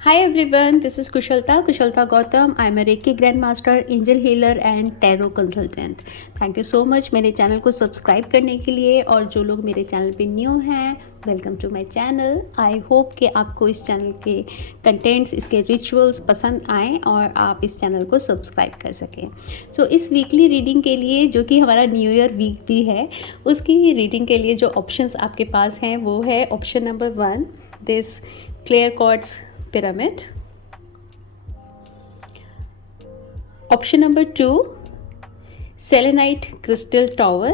Hi everyone, this is Kushalta Gautam. I'm a Reiki Grandmaster, Angel Healer and Tarot Consultant. Thank you so much मेरे channel को subscribe करने के लिए। और जो लोग मेरे चैनल पे न्यू हैं, welcome to my channel. I hope कि आपको इस चैनल के कंटेंट्स, इसके रिचुअल्स पसंद आएँ और आप इस चैनल को सब्सक्राइब कर सकें। सो इस वीकली रीडिंग के लिए, जो कि हमारा न्यू ईयर वीक भी है, उसकी रीडिंग के लिए जो ऑप्शंस आपके पास हैं वो है option number 1, this clear quartz pyramid. Option number 2, selenite crystal tower,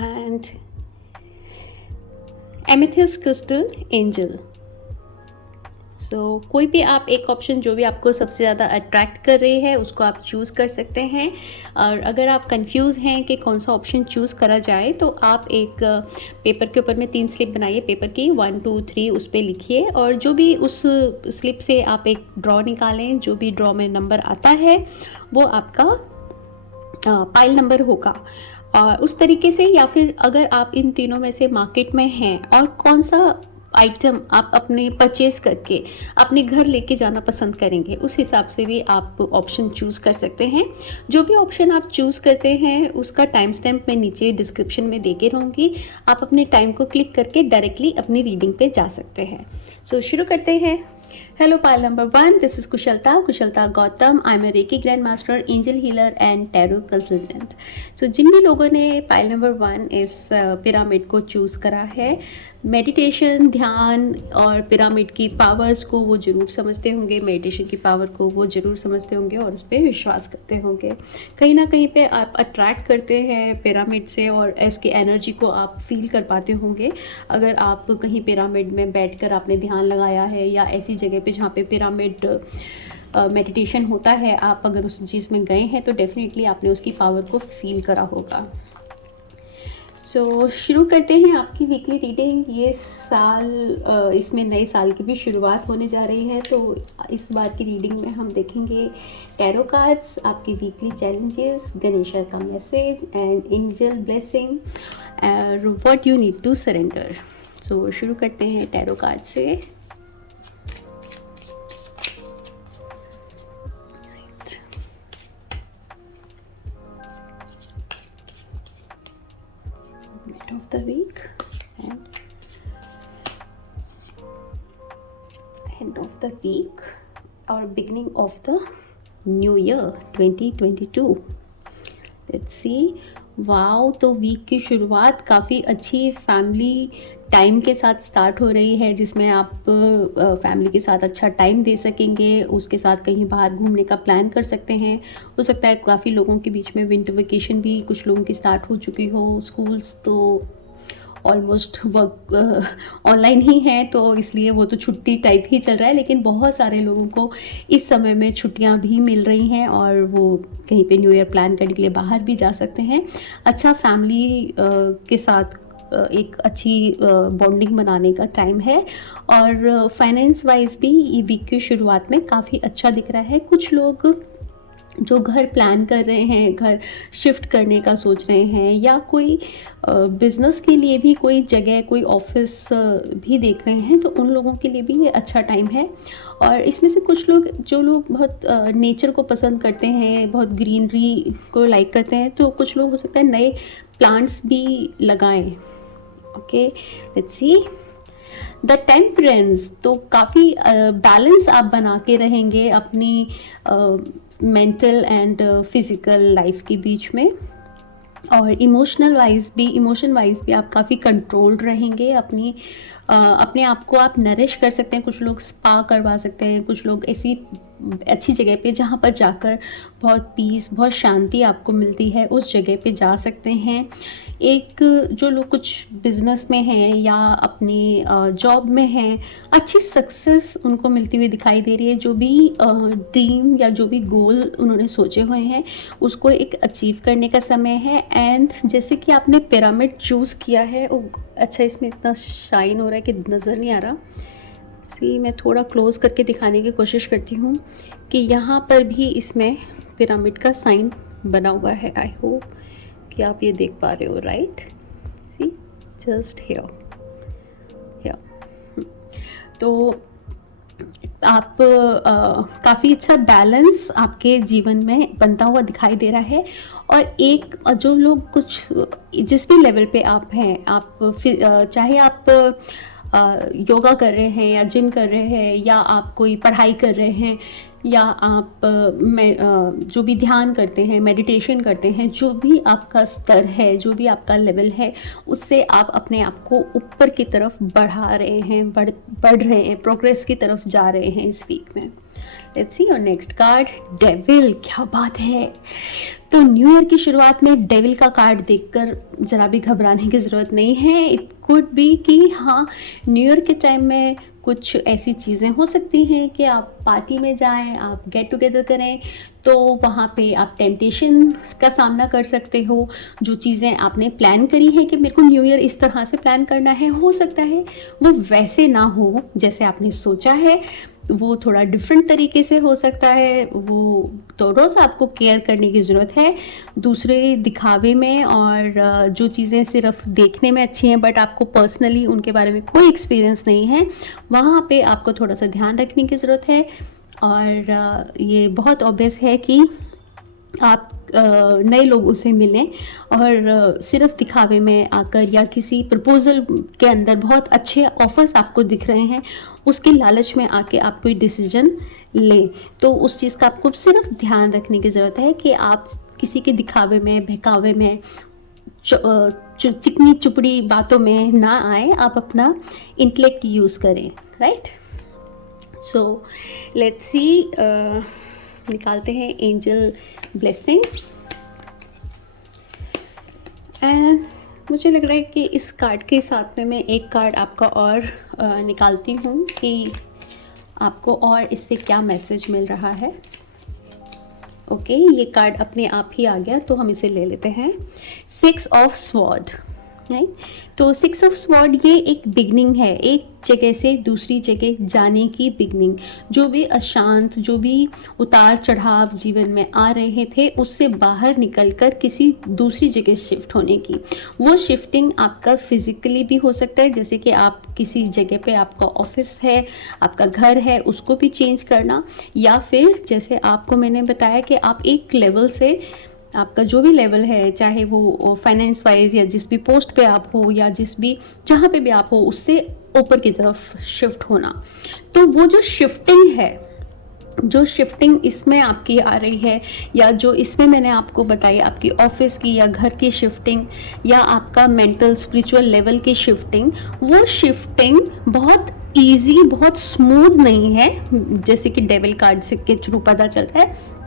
and amethyst crystal angel. कोई भी आप एक ऑप्शन जो भी आपको सबसे ज़्यादा अट्रैक्ट कर रही है उसको आप चूज़ कर सकते हैं। और अगर आप कंफ्यूज हैं कि कौन सा ऑप्शन चूज़ करा जाए तो आप एक पेपर के ऊपर में 3 स्लिप बनाइए, पेपर की 1 2 3 उस पर लिखिए और जो भी उस स्लिप से आप एक ड्रॉ निकालें, जो भी ड्रॉ में नंबर आता है वो आपका पाइल नंबर होगा। और उस तरीके से, या फिर अगर आप इन तीनों में से मार्केट में हैं और कौन सा आइटम आप अपने परचेज करके अपने घर लेके जाना पसंद करेंगे, उस हिसाब से भी आप ऑप्शन चूज़ कर सकते हैं। जो भी ऑप्शन आप चूज़ करते हैं उसका टाइम स्टैम्प मैं नीचे डिस्क्रिप्शन में देके रहूँगी। आप अपने टाइम को क्लिक करके डायरेक्टली अपनी रीडिंग पे जा सकते हैं। शुरू करते हैं। Hello, pile number 1. This is Kushalta Gautam. I'm a Reiki Grandmaster, Angel Healer and Tarot Consultant. जिन भी लोगों ने पाइल नंबर 1 इस पिरामिड को चूज़ करा है, मेडिटेशन, ध्यान और पिरामिड की पावर्स को वो ज़रूर समझते होंगे, मेडिटेशन की पावर को वो ज़रूर समझते होंगे और उस पर विश्वास करते होंगे। कहीं ना कहीं पे आप अट्रैक्ट करते हैं पिरामिड से और उसकी एनर्जी को आप फील कर पाते होंगे। अगर आप कहीं पिरामिड में बैठकर आपने ध्यान लगाया है या ऐसी जगह पे जहाँ पे पिरामिड मेडिटेशन होता है, आप अगर उस चीज़ में गए हैं तो डेफिनेटली आपने उसकी पावर को फील करा होगा। शुरू करते हैं आपकी वीकली रीडिंग। ये साल, इसमें नए साल की भी शुरुआत होने जा रही है, तो इस बार की रीडिंग में हम देखेंगे टैरो कार्ड्स, आपके वीकली चैलेंजेस, गणेशा का message and angel blessing, what you need to surrender. शुरू करते हैं टैरो कार्ड से। Of the week and end of the week or beginning of the new year 2022. Let's see. Wow, तो week की शुरुआत काफ़ी अच्छी फैमिली टाइम के साथ स्टार्ट हो रही है, जिसमें आप फैमिली के साथ अच्छा टाइम दे सकेंगे, उसके साथ कहीं बाहर घूमने का प्लान कर सकते हैं। हो सकता है काफ़ी लोगों के बीच में विंटर वेकेशन भी कुछ लोगों की स्टार्ट हो चुकी हो, स्कूल्स तो ऑलमोस्ट वर्क ऑनलाइन ही है, तो इसलिए वो तो छुट्टी टाइप ही चल रहा है। लेकिन बहुत सारे लोगों को इस समय में छुट्टियां भी मिल रही हैं और वो कहीं पे न्यू ईयर प्लान करने के लिए बाहर भी जा सकते हैं। अच्छा, फैमिली के साथ एक अच्छी बॉन्डिंग बनाने का टाइम है। और फाइनेंस वाइज भी ये वीक की शुरुआत में काफ़ी अच्छा दिख रहा है। कुछ लोग जो घर प्लान कर रहे हैं, घर शिफ्ट करने का सोच रहे हैं, या कोई बिज़नेस के लिए भी कोई जगह, कोई ऑफिस भी देख रहे हैं, तो उन लोगों के लिए भी ये अच्छा टाइम है। और इसमें से कुछ लोग, जो लोग बहुत नेचर को पसंद करते हैं, बहुत ग्रीनरी को लाइक करते हैं, तो कुछ लोग हो सकता है नए प्लांट्स भी लगाएं। Okay, let's see the temperance. तो काफ़ी बैलेंस आप बना के रहेंगे अपनी मेंटल एंड फिज़िकल लाइफ के बीच में। और इमोशन वाइज भी आप काफ़ी कंट्रोल्ड रहेंगे। अपने आप को आप नरिश कर सकते हैं। कुछ लोग स्पा करवा सकते हैं, कुछ लोग ऐसी अच्छी जगह पे जहाँ पर जाकर बहुत पीस, बहुत शांति आपको मिलती है, उस जगह पे जा सकते हैं। एक जो लोग कुछ बिजनेस में हैं या अपनी जॉब में हैं, अच्छी सक्सेस उनको मिलती हुई दिखाई दे रही है। जो भी ड्रीम या जो भी गोल उन्होंने सोचे हुए हैं उसको एक अचीव करने का समय है। एंड जैसे कि आपने पिरामिड चूज़ किया है, अच्छा इसमें इतना शाइन हो रहा है कि नज़र नहीं आ रहा। मैं थोड़ा क्लोज करके दिखाने की कोशिश करती हूँ कि यहाँ पर भी इसमें पिरामिड का साइन बना हुआ है। आई होप कि आप ये देख पा रहे हो, राइट? C, just here. तो आप काफ़ी अच्छा बैलेंस आपके जीवन में बनता हुआ दिखाई दे रहा है। और एक जो लोग कुछ जिस भी लेवल पे आप हैं, आप चाहे आप योगा कर रहे हैं या जिम कर रहे हैं या आप कोई पढ़ाई कर रहे हैं या आप जो भी ध्यान करते हैं, मेडिटेशन करते हैं, जो भी आपका स्तर है, जो भी आपका लेवल है, उससे आप अपने आप को ऊपर की तरफ बढ़ा रहे हैं, बढ़ रहे हैं, प्रोग्रेस की तरफ जा रहे हैं इस वीक में। Let's see your next card, devil. क्या बात है! तो न्यू ईयर की शुरुआत में डेविल का कार्ड देखकर जरा भी घबराने की ज़रूरत नहीं है। इट कुड बी कि हाँ, न्यू ईयर के टाइम में कुछ ऐसी चीज़ें हो सकती हैं कि आप पार्टी में जाएं, आप गेट टुगेदर करें, तो वहाँ पे आप टेम्पटेशन का सामना कर सकते हो। जो चीज़ें आपने प्लान करी हैं कि मेरे को न्यू ईयर इस तरह से प्लान करना है, हो सकता है वो वैसे ना हो जैसे आपने सोचा है, वो थोड़ा डिफरेंट तरीके से हो सकता है। वो तो रोज़ आपको केयर करने की ज़रूरत है दूसरे दिखावे में, और जो चीज़ें सिर्फ देखने में अच्छी हैं बट आपको पर्सनली उनके बारे में कोई एक्सपीरियंस नहीं है, वहाँ पे आपको थोड़ा सा ध्यान रखने की ज़रूरत है। और ये बहुत ऑब्वियस है कि आप नए लोगों से मिलें और सिर्फ दिखावे में आकर या किसी प्रपोज़ल के अंदर बहुत अच्छे ऑफ़र्स आपको दिख रहे हैं, उसकी लालच में आके आप कोई डिसीजन लें। तो उस चीज़ का आपको सिर्फ ध्यान रखने की ज़रूरत है कि आप किसी के दिखावे में, बहकावे में, चिकनी चुपड़ी बातों में ना आए, आप अपना इंटेलेक्ट यूज़ करें, राइट? सो लेट्स सी, निकालते हैं एंजल ब्लेसिंग। एंड मुझे लग रहा है कि इस कार्ड के साथ में मैं एक कार्ड आपका और निकालती हूँ कि आपको और इससे क्या मैसेज मिल रहा है। ओके, ये कार्ड अपने आप ही आ गया, तो हम इसे ले लेते हैं। 6 ऑफ स्वॉर्ड, राइट? तो 6 ऑफ स्वॉर्ड ये एक बिगनिंग है, एक जगह से दूसरी जगह जाने की बिगनिंग। जो भी अशांत, जो भी उतार चढ़ाव जीवन में आ रहे थे, उससे बाहर निकलकर किसी दूसरी जगह शिफ्ट होने की। वो शिफ्टिंग आपका फिजिकली भी हो सकता है, जैसे कि आप किसी जगह पे, आपका ऑफिस है, आपका घर है, उसको भी चेंज करना, या फिर जैसे आपको मैंने बताया कि आप एक लेवल से, आपका जो भी लेवल है, चाहे वो फाइनेंस वाइज या जिस भी पोस्ट पे आप हो या जहाँ पे भी आप हो, उससे ऊपर की तरफ शिफ्ट होना। तो वो जो शिफ्टिंग है, जो शिफ्टिंग इसमें आपकी आ रही है, या जो इसमें मैंने आपको बताई, आपकी ऑफिस की या घर की शिफ्टिंग या आपका मेंटल स्पिरिचुअल लेवल की शिफ्टिंग, वो शिफ्टिंग बहुत ईजी, बहुत स्मूथ नहीं है, जैसे कि डेविल कार्ड से के थ्रू पता चल रहा है।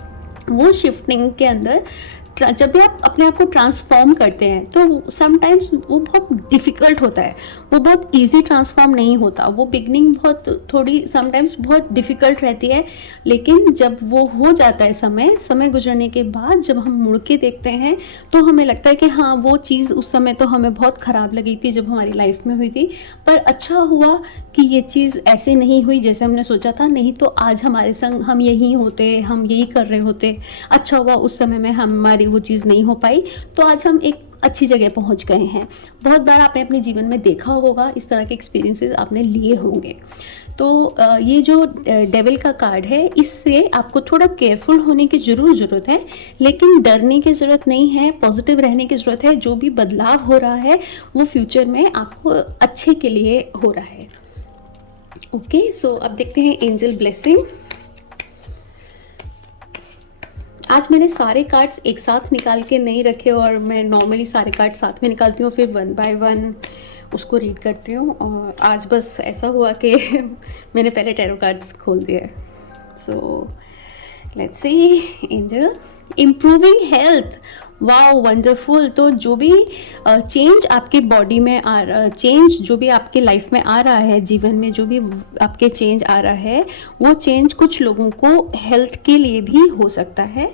वो शिफ्टिंग के अंदर जब भी आप अपने आप को ट्रांसफॉर्म करते हैं, तो समटाइम्स वो बहुत डिफ़िकल्ट होता है, वो बहुत इजी ट्रांसफॉर्म नहीं होता। वो बिगनिंग बहुत थोड़ी समटाइम्स बहुत डिफ़िकल्ट रहती है, लेकिन जब वो हो जाता है, समय गुजरने के बाद जब हम मुड़ के देखते हैं, तो हमें लगता है कि हाँ, वो चीज़ उस समय तो हमें बहुत ख़राब लगी थी जब हमारी लाइफ में हुई थी, पर अच्छा हुआ कि ये चीज़ ऐसे नहीं हुई जैसे हमने सोचा था, नहीं तो आज हमारे संग हम यहीं होते, हम यही कर रहे होते। अच्छा हुआ उस समय में हमारी वो चीज़ नहीं हो पाई, तो आज हम एक अच्छी जगह पहुंच गए हैं। बहुत बार आपने अपने जीवन में देखा होगा, इस तरह के एक्सपीरियंसेस आपने लिए होंगे। तो ये जो डेविल का कार्ड है, इससे आपको थोड़ा केयरफुल होने की ज़रूरत है, लेकिन डरने की ज़रूरत नहीं है, पॉजिटिव रहने की ज़रूरत है। जो भी बदलाव हो रहा है वो फ्यूचर में आपको अच्छे के लिए हो रहा है। ओके, सो अब देखते हैं एंजल ब्लेसिंग। आज मैंने सारे कार्ड्स एक साथ निकाल के नहीं रखे, और मैं नॉर्मली सारे कार्ड साथ में निकालती हूँ, फिर 1 बाय 1 उसको रीड करती हूँ। और आज बस ऐसा हुआ कि मैंने पहले टैरो कार्ड्स खोल दिए। सो let's see, angel improving health, wow wonderful. तो जो भी चेंज आपके बॉडी में आ रहा, चेंज जो भी आपके लाइफ में आ रहा है, जीवन में जो भी आपके चेंज आ रहा है, वो चेंज कुछ लोगों को हेल्थ के लिए भी हो सकता है।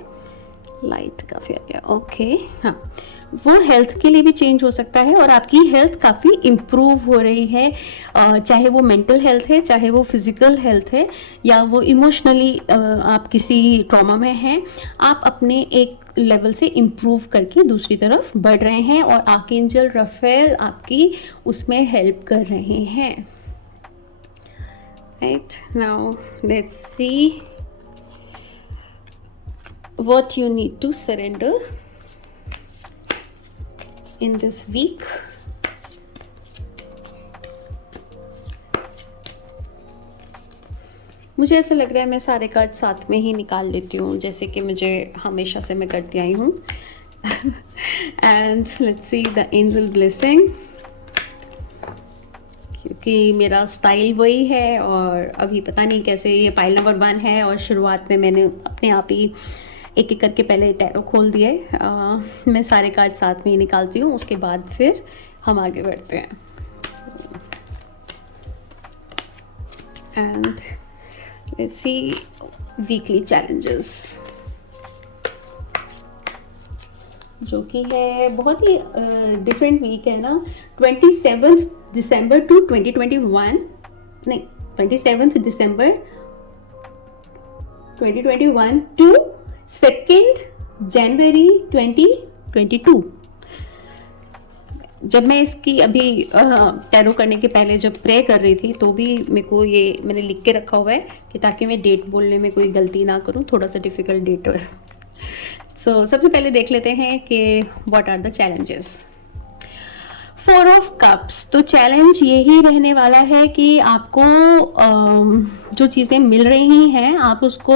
लाइट काफ़ी आ गया, ओके, हाँ, वो हेल्थ के लिए भी चेंज हो सकता है, और आपकी हेल्थ काफ़ी इम्प्रूव हो रही है, चाहे वो मेंटल हेल्थ है, चाहे वो फिजिकल हेल्थ है, या वो इमोशनली आप किसी ट्रॉमा में हैं, आप अपने एक लेवल से इम्प्रूव करके दूसरी तरफ बढ़ रहे हैं, और आर्कएंजल राफेल आपकी उसमें हेल्प कर रहे हैं। Right now, let's see what you need to surrender in this week. मुझे ऐसा लग रहा है मैं सारे कार्ड साथ में ही निकाल लेती हूँ, जैसे कि मुझे हमेशा से मैं करती आई हूँ. And let's see the angel blessing, क्योंकि मेरा स्टाइल वही है और अभी पता नहीं कैसे ये पाइल नंबर 1 है और शुरुआत में मैंने अपने आप ही एक एक करके पहले टैरो खोल दिए. मैं सारे कार्ड साथ में ही निकालती हूँ, उसके बाद फिर हम आगे बढ़ते हैं. And let's see weekly challenges, जो कि है बहुत ही डिफरेंट वीक है ना. 27 दिसंबर टू 2021, नहीं 27 दिसंबर 2021 टू 2 जनवरी 2022. जब मैं इसकी अभी टैरो करने के पहले जब प्रे कर रही थी तो भी मेरे को ये मैंने लिख के रखा हुआ है कि ताकि मैं डेट बोलने में कोई गलती ना करूं. थोड़ा सा डिफ़िकल्ट डेट है. सो सबसे पहले देख लेते हैं कि what are the challenges. 4 of cups, तो चैलेंज यही रहने वाला है कि आपको जो चीज़ें मिल रही हैं आप उसको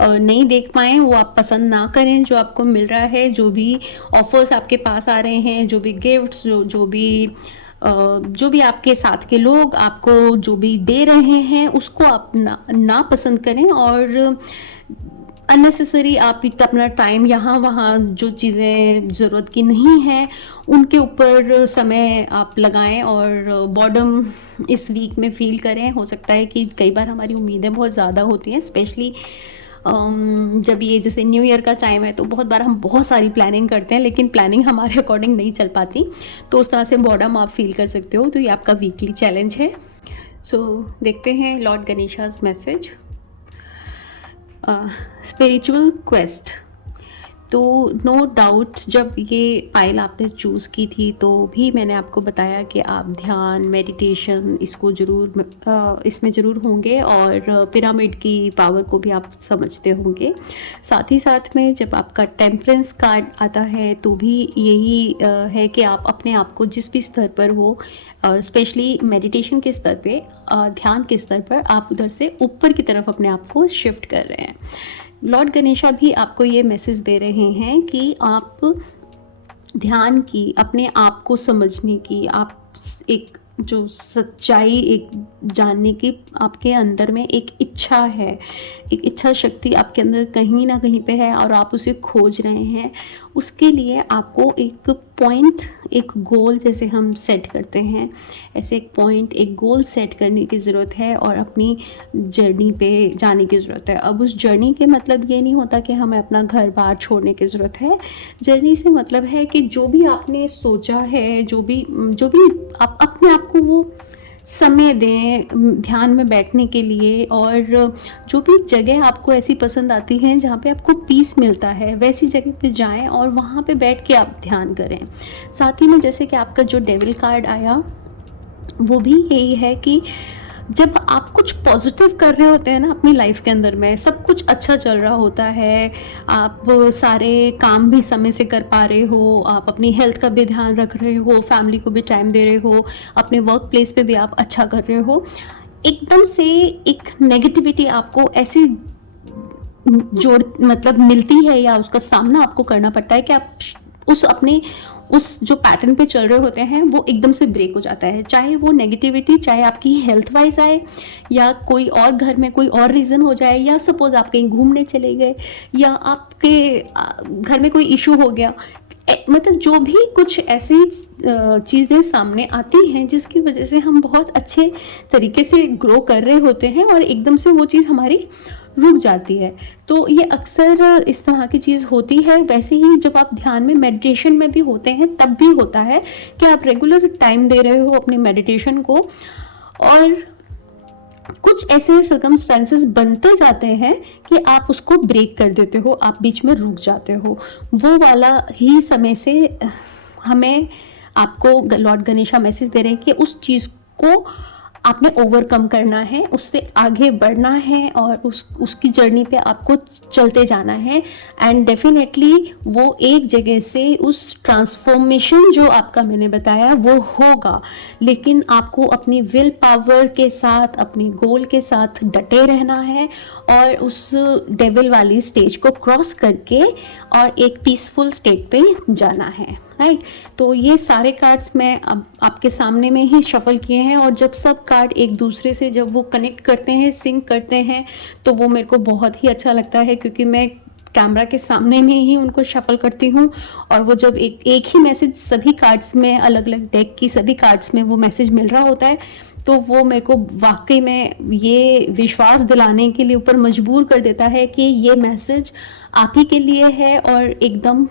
नहीं देख पाएँ, वो आप पसंद ना करें जो आपको मिल रहा है. जो भी ऑफर्स आपके पास आ रहे हैं, जो भी गिफ्ट्स, जो भी आपके साथ के लोग आपको जो भी दे रहे हैं उसको आप ना पसंद करें. और अननेसेसरी आप अपना टाइम यहाँ वहाँ जो चीज़ें ज़रूरत की नहीं हैं उनके ऊपर समय आप लगाएं और बॉर्डम इस वीक में फील करें. हो सकता है कि कई बार हमारी उम्मीदें बहुत ज़्यादा होती हैं, स्पेशली जब ये जैसे न्यू ईयर का टाइम है तो बहुत बार हम बहुत सारी प्लानिंग करते हैं लेकिन प्लानिंग हमारे अकॉर्डिंग नहीं चल पाती. तो उस तरह से बॉर्डम आप फील कर सकते हो. तो ये आपका वीकली चैलेंज है. सो देखते हैं Lord Ganesha's message. Spiritual quest, तो नो डाउट जब ये पाइल आपने चूज़ की थी तो भी मैंने आपको बताया कि आप ध्यान, मेडिटेशन इसको इसमें ज़रूर होंगे और पिरामिड की पावर को भी आप समझते होंगे. साथ ही साथ में जब आपका टेम्परेंस कार्ड आता है तो भी यही है कि आप अपने आप को जिस भी स्तर पर हो, स्पेशली मेडिटेशन के स्तर पे, ध्यान के स्तर पर आप उधर से ऊपर की तरफ अपने आप को शिफ्ट कर रहे हैं. लॉर्ड गणेशा भी आपको ये मैसेज दे रहे हैं कि आप ध्यान की, अपने आप को समझने की, आप एक जो सच्चाई एक जानने की आपके अंदर में एक इच्छा है, एक इच्छा शक्ति आपके अंदर कहीं ना कहीं पे है और आप उसे खोज रहे हैं. उसके लिए आपको एक पॉइंट, एक गोल जैसे हम सेट करते हैं, ऐसे एक पॉइंट, एक गोल सेट करने की ज़रूरत है और अपनी जर्नी पे जाने की ज़रूरत है. अब उस जर्नी के मतलब ये नहीं होता कि हमें अपना घर बार छोड़ने की ज़रूरत है. जर्नी से मतलब है कि जो भी आपने सोचा है, जो भी आप अपने आप को वो समय दें ध्यान में बैठने के लिए. और जो भी जगह आपको ऐसी पसंद आती हैं जहाँ पे आपको पीस मिलता है, वैसी जगह पे जाएं और वहाँ पे बैठ के आप ध्यान करें. साथ ही में जैसे कि आपका जो डेविल कार्ड आया वो भी यही है कि जब आप कुछ पॉजिटिव कर रहे होते हैं ना अपनी लाइफ के अंदर में, सब कुछ अच्छा चल रहा होता है, आप सारे काम भी समय से कर पा रहे हो, आप अपनी हेल्थ का भी ध्यान रख रहे हो, फैमिली को भी टाइम दे रहे हो, अपने वर्क प्लेस पे भी आप अच्छा कर रहे हो, एकदम से एक नेगेटिविटी आपको ऐसी जोड़ मतलब मिलती है या उसका सामना आपको करना पड़ता है कि आप उस जो पैटर्न पे चल रहे होते हैं वो एकदम से ब्रेक हो जाता है. चाहे वो नेगेटिविटी, चाहे आपकी हेल्थ वाइज आए या कोई और घर में कोई और रीज़न हो जाए, या सपोज आप कहीं घूमने चले गए या आपके घर में कोई इशू हो गया, मतलब जो भी कुछ ऐसी चीज़ें सामने आती हैं जिसकी वजह से हम बहुत अच्छे तरीके से ग्रो कर रहे होते हैं और एकदम से वो चीज़ हमारी रुक जाती है. तो ये अक्सर इस तरह की चीज़ होती है. वैसे ही जब आप ध्यान में, मेडिटेशन में भी होते हैं तब भी होता है कि आप रेगुलर टाइम दे रहे हो अपने मेडिटेशन को और कुछ ऐसे सर्कमस्टेंसेस बनते जाते हैं कि आप उसको ब्रेक कर देते हो, आप बीच में रुक जाते हो. वो वाला ही समय से हमें आपको लॉर्ड गणेशा मैसेज दे रहे हैं कि उस चीज़ को आपने ओवरकम करना है, उससे आगे बढ़ना है और उसकी जर्नी पे आपको चलते जाना है। एंड डेफिनेटली वो एक जगह से उस ट्रांसफॉर्मेशन जो आपका मैंने बताया वो होगा, लेकिन आपको अपनी विल पावर के साथ, अपनी गोल के साथ डटे रहना है और उस डेविल वाली स्टेज को क्रॉस करके और एक पीसफुल स्टेट पे जाना है, राइट। तो ये सारे कार्ड्स मैं अब आपके सामने में ही शफल किए हैं, और जब सब कार्ड एक दूसरे से जब वो कनेक्ट करते हैं, सिंक करते हैं, तो वो मेरे को बहुत ही अच्छा लगता है, क्योंकि मैं कैमरा के सामने में ही उनको शफल करती हूँ, और वो जब एक ही मैसेज सभी कार्ड्स में, अलग अलग डेक की सभी कार्ड्स में वो मैसेज मिल रहा होता है, तो वो मेरे को वाकई में ये विश्वास दिलाने के लिए ऊपर मजबूर कर देता है कि ये मैसेज आप ही के लिए है और एकदम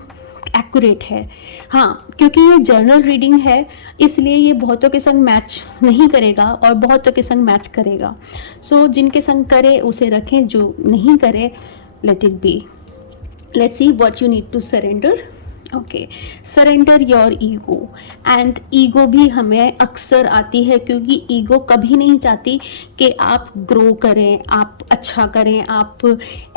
एक्यूरेट है। हाँ, क्योंकि ये जर्नल रीडिंग है, इसलिए ये बहुतों के संग मैच नहीं करेगा और बहुतों के संग मैच करेगा। सो जिनके संग करे उसे रखें, जो नहीं करे let it be. Let's see what you need to surrender. Okay, surrender your ego. And ego भी हमें अक्सर आती है, क्योंकि ईगो कभी नहीं चाहती कि आप ग्रो करें, आप अच्छा करें, आप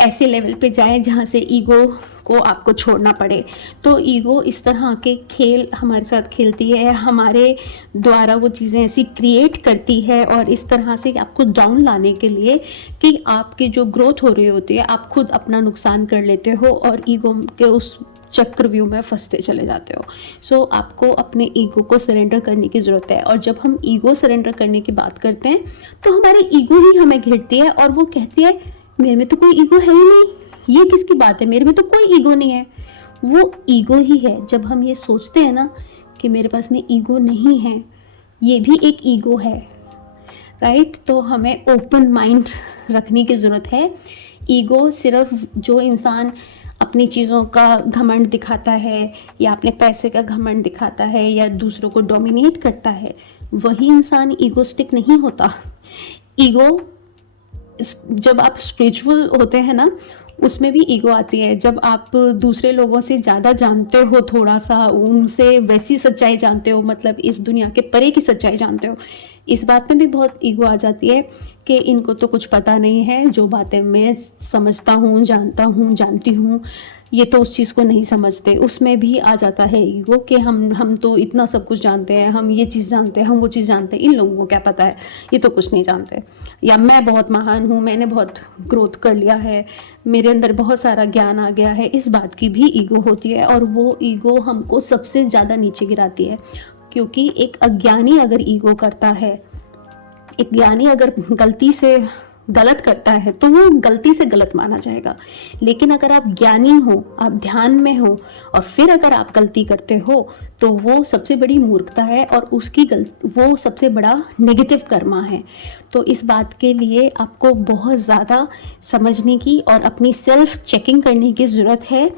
ऐसे लेवल पे जाएं जहाँ से ईगो को आपको छोड़ना पड़े। तो ईगो इस तरह के खेल हमारे साथ खेलती है, हमारे द्वारा वो चीज़ें ऐसी क्रिएट करती है, और इस तरह से आपको डाउन लाने के लिए कि आपकी जो ग्रोथ हो रही होती है आप खुद अपना नुकसान कर लेते हो और ईगो के उस चक्रव्यूह में फंसते चले जाते हो। सो आपको अपने ईगो को सरेंडर करने की ज़रूरत है। और जब हम ईगो सरेंडर करने की बात करते हैं तो हमारी ईगो ही हमें घेरती है और वो कहती है मेरे में तो कोई ईगो है ही नहीं, ये किसकी बात है, मेरे में तो कोई ईगो नहीं है। वो ईगो ही है। जब हम ये सोचते हैं ना कि मेरे पास में ईगो नहीं है, ये भी एक ईगो है, राइट। तो हमें ओपन माइंड रखने की ज़रूरत है। ईगो सिर्फ जो इंसान अपनी चीज़ों का घमंड दिखाता है, या अपने पैसे का घमंड दिखाता है, या दूसरों को डोमिनेट करता है, वही इंसान ईगोस्टिक नहीं होता। ईगो जब आप स्पिरिचुअल होते हैं ना, उसमें भी ईगो आती है। जब आप दूसरे लोगों से ज़्यादा जानते हो, थोड़ा सा उनसे वैसी सच्चाई जानते हो, मतलब इस दुनिया के परे की सच्चाई जानते हो, इस बात में भी बहुत ईगो आ जाती है कि इनको तो कुछ पता नहीं है, जो बातें मैं समझता हूँ, जानता हूँ, जानती हूँ, ये तो उस चीज़ को नहीं समझते। उसमें भी आ जाता है ईगो कि हम तो इतना सब कुछ जानते हैं, हम ये चीज़ जानते हैं, हम वो चीज़ जानते हैं, इन लोगों को क्या पता है, ये तो कुछ नहीं जानते। या मैं बहुत महान हूँ, मैंने बहुत ग्रोथ कर लिया है, मेरे अंदर बहुत सारा ज्ञान आ गया है, इस बात की भी ईगो होती है। और वो ईगो हमको सबसे ज़्यादा नीचे गिराती है, क्योंकि एक अज्ञानी अगर ईगो करता है, एक ज्ञानी अगर गलती से गलत करता है तो वो गलती से गलत माना जाएगा। लेकिन अगर आप ज्ञानी हो, आप ध्यान में हो, और फिर अगर आप गलती करते हो, तो वो सबसे बड़ी मूर्खता है और उसकी वो सबसे बड़ा नेगेटिव कर्मा है। तो इस बात के लिए आपको बहुत ज़्यादा समझने की और अपनी सेल्फ चेकिंग करने की ज़रूरत है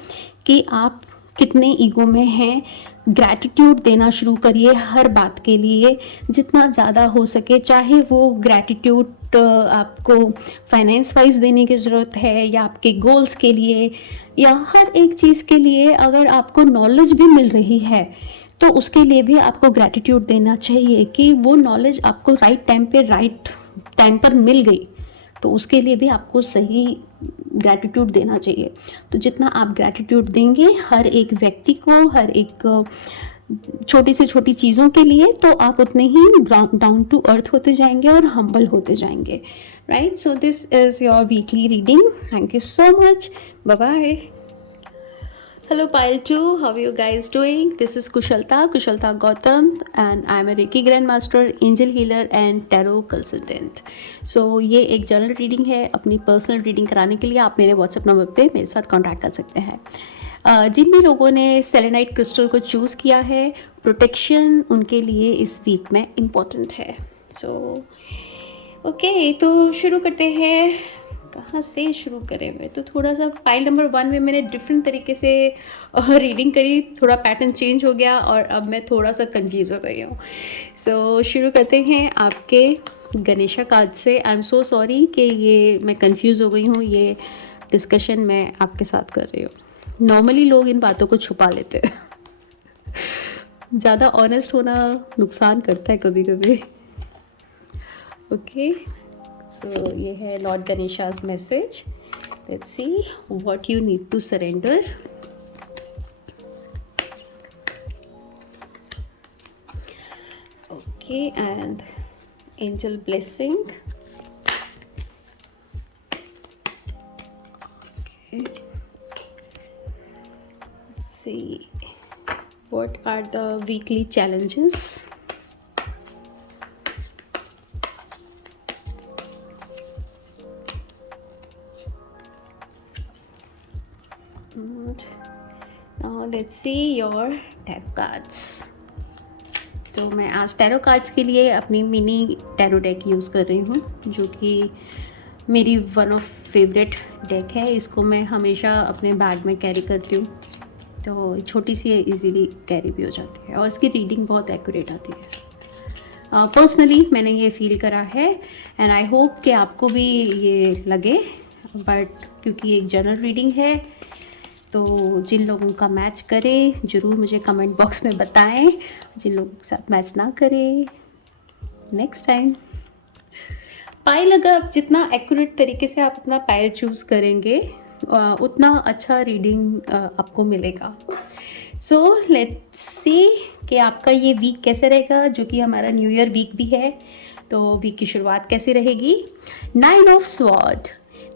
कि आप कितने ईगो में हैं। ग्रैटिट्यूड देना शुरू करिए हर बात के लिए, जितना ज़्यादा हो सके। चाहे वो ग्रैटिट्यूड आपको फाइनेंस वाइज देने की ज़रूरत है, या आपके गोल्स के लिए, या हर एक चीज़ के लिए। अगर आपको नॉलेज भी मिल रही है तो उसके लिए भी आपको ग्रैटिट्यूड देना चाहिए कि वो नॉलेज आपको राइट टाइम पर मिल गई, तो उसके लिए भी आपको सही ग्रैटिट्यूड देना चाहिए। तो जितना आप ग्रैटिट्यूड देंगे हर एक व्यक्ति को, हर एक छोटी से छोटी चीज़ों के लिए, तो आप उतने ही डाउन टू अर्थ होते जाएंगे और हम्बल होते जाएंगे, right. So this is your weekly reading. Thank you so much, bye bye. Hello Pile 2, how are you guys doing? This is Kushalta Gautam, and I am a Reiki Grandmaster, Angel Healer and Tarot Consultant. So ये एक general reading है। अपनी personal reading कराने के लिए आप मेरे WhatsApp number पे मेरे साथ कांटेक्ट कर सकते हैं। जिन भी लोगों ने सेलेनाइट क्रिस्टल को चूज़ किया है, प्रोटेक्शन उनके लिए इस वीक में इम्पॉर्टेंट है। सो ओके, तो शुरू करते हैं। कहाँ से शुरू करें? मैं तो थोड़ा सा फाइल नंबर 1 में मैंने डिफरेंट तरीके से रीडिंग करी, थोड़ा पैटर्न चेंज हो गया और अब मैं थोड़ा सा कंफ्यूज हो गई हूँ। सो शुरू करते हैं आपके गणेशा कार्ड से। आई एम सो सॉरी कि ये मैं कंफ्यूज हो गई हूँ। ये डिस्कशन मैं आपके साथ कर रही हूँ। नॉर्मली लोग इन बातों को छुपा लेते हैं। ज़्यादा ऑनेस्ट होना नुकसान करता है कभी कभी। ओके, सो ये है Lord Ganesha's message. Let's see what you need to surrender. Okay, and angel blessing. See what are the weekly challenges. And now let's see your tarot cards. तो मैं आज टैरो कार्ड्स के लिए अपनी मिनी टैरो डेक यूज़ कर रही हूँ, जो कि मेरी वन ऑफ फेवरेट डेक है. इसको मैं हमेशा अपने बैग में कैरी करती हूँ, तो छोटी सी है, इजीली कैरी भी हो जाती है और इसकी रीडिंग बहुत एक्यूरेट आती है. पर्सनली मैंने ये फील करा है एंड आई होप कि आपको भी ये लगे. बट क्योंकि एक जनरल रीडिंग है, तो जिन लोगों का मैच करे ज़रूर मुझे कमेंट बॉक्स में बताएं. जिन लोगों के साथ मैच ना करे, नेक्स्ट टाइम. पाइल अगर आप जितना एक्यूरेट तरीके से आप अपना पाइल चूज़ करेंगे, उतना अच्छा रीडिंग आपको मिलेगा. सो लेट्स सी कि आपका ये वीक कैसे रहेगा, जो कि हमारा न्यू ईयर वीक भी है. तो वीक की शुरुआत कैसी रहेगी. 9 ऑफ स्वॉर्ड.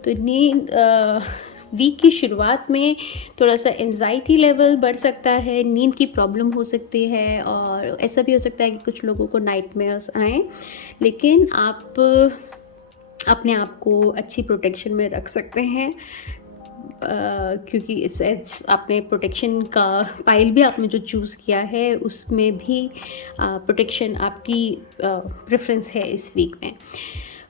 तो वीक की शुरुआत में थोड़ा सा एंजाइटी लेवल बढ़ सकता है, नींद की प्रॉब्लम हो सकती है, और ऐसा भी हो सकता है कि कुछ लोगों को नाइटमेयर्स आएँ. लेकिन आप अपने आप को अच्छी प्रोटेक्शन में रख सकते हैं, क्योंकि इस आपने प्रोटेक्शन का पाइल भी आपने जो चूज़ किया है, उसमें भी प्रोटेक्शन आपकी प्रेफरेंस है इस वीक में.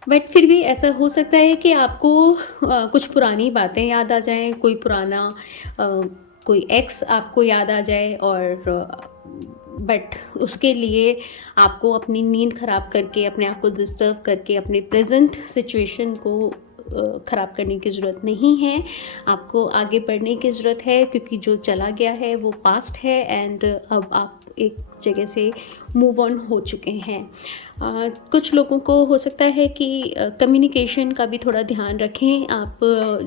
बट फिर भी ऐसा हो सकता है कि आपको कुछ पुरानी बातें याद आ जाएं, कोई पुराना कोई एक्स आपको याद आ जाए, और बट उसके लिए आपको अपनी नींद ख़राब करके, अपने आप को डिस्टर्ब करके, अपने प्रेजेंट सिचुएशन को ख़राब करने की ज़रूरत नहीं है. आपको आगे बढ़ने की ज़रूरत है, क्योंकि जो चला गया है वो पास्ट है एंड अब आप एक जगह से मूव ऑन हो चुके हैं. कुछ लोगों को हो सकता है कि कम्युनिकेशन का भी थोड़ा ध्यान रखें. आप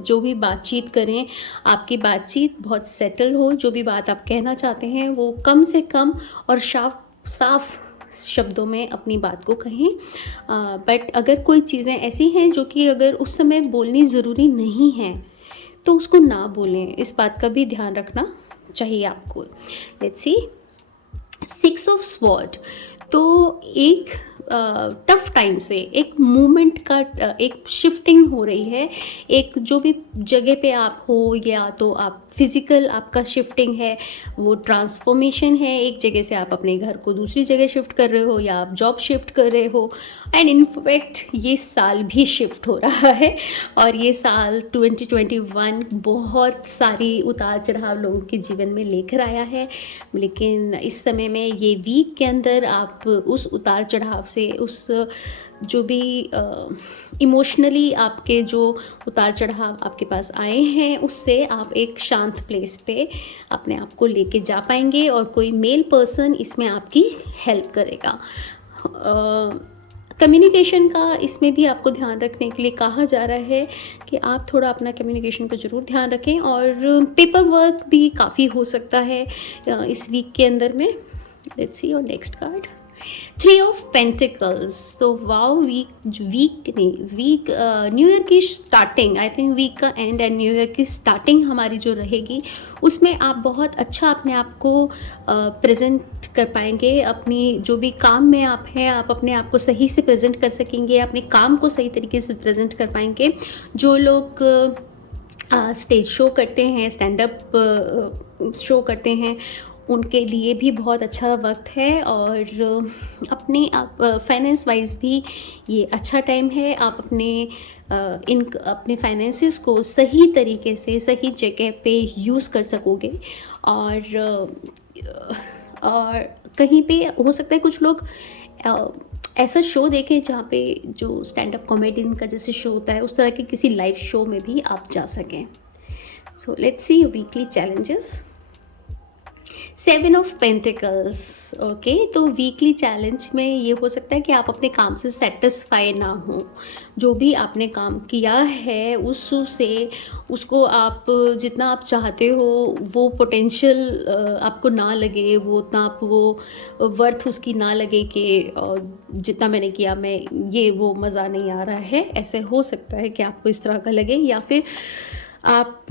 जो भी बातचीत करें, आपकी बातचीत बहुत सेटल हो. जो भी बात आप कहना चाहते हैं वो कम से कम और साफ शब्दों में अपनी बात को कहें. बट अगर कोई चीज़ें ऐसी हैं जो कि अगर उस समय बोलनी ज़रूरी नहीं है, तो उसको ना बोलें. इस बात का भी ध्यान रखना चाहिए आपको. Let's see 6 of sword. तो एक टफ टाइम से, एक मूवमेंट का एक शिफ्टिंग हो रही है. एक जो भी जगह पे आप हो, या तो आप फिज़िकल आपका शिफ्टिंग है, वो ट्रांसफॉर्मेशन है. एक जगह से आप अपने घर को दूसरी जगह शिफ्ट कर रहे हो, या आप जॉब शिफ्ट कर रहे हो. एंड इनफैक्ट ये साल भी शिफ्ट हो रहा है, और ये साल 2021 बहुत सारी उतार चढ़ाव लोगों के जीवन में लेकर आया है. लेकिन इस समय में ये वीक के अंदर आप उस उतार चढ़ाव से, उस जो भी इमोशनली आपके जो उतार चढ़ाव आपके पास आए हैं, उससे आप एक शांत प्लेस पे अपने आप को लेके जा पाएंगे, और कोई मेल पर्सन इसमें आपकी हेल्प करेगा. कम्युनिकेशन का इसमें भी आपको ध्यान रखने के लिए कहा जा रहा है कि आप थोड़ा अपना कम्युनिकेशन का ज़रूर ध्यान रखें. और पेपर वर्क भी काफ़ी हो सकता है इस वीक के अंदर में. Let's see your next card. 3 of pentacles. तो वाओ, वीक न्यू ईयर की स्टार्टिंग, आई थिंक वीक का एंड एंड न्यू ईयर की स्टार्टिंग हमारी जो रहेगी, उसमें आप बहुत अच्छा अपने आप को प्रेजेंट कर पाएंगे. अपनी जो भी काम में आप हैं, आप अपने आप को सही से प्रेजेंट कर सकेंगे, अपने काम को सही तरीके से प्रेजेंट कर पाएंगे. जो लोग स्टेज शो करते हैं, स्टैंड अप शो करते हैं, उनके लिए भी बहुत अच्छा वक्त है. और अपने आप फाइनेंस वाइज भी ये अच्छा टाइम है. आप अपने फाइनेंसेस को सही तरीके से सही जगह पे यूज़ कर सकोगे. और कहीं पे हो सकता है कुछ लोग ऐसा शो देखें जहाँ पे जो स्टैंड अप कॉमेडियन का जैसे शो होता है, उस तरह के किसी लाइव शो में भी आप जा सकें. सो let's C weekly challenges. Seven of pentacles. Okay, तो वीकली चैलेंज में ये हो सकता है कि आप अपने काम से सेटिस्फाई ना हो। जो भी आपने काम किया है उससे उसको आप जितना आप चाहते हो वो पोटेंशियल आपको ना लगे, वो उतना आपको वर्थ उसकी ना लगे कि जितना मैंने किया मैं ये वो मज़ा नहीं आ रहा है। ऐसे हो सकता है कि आपको इस तरह का लगे, या फिर आप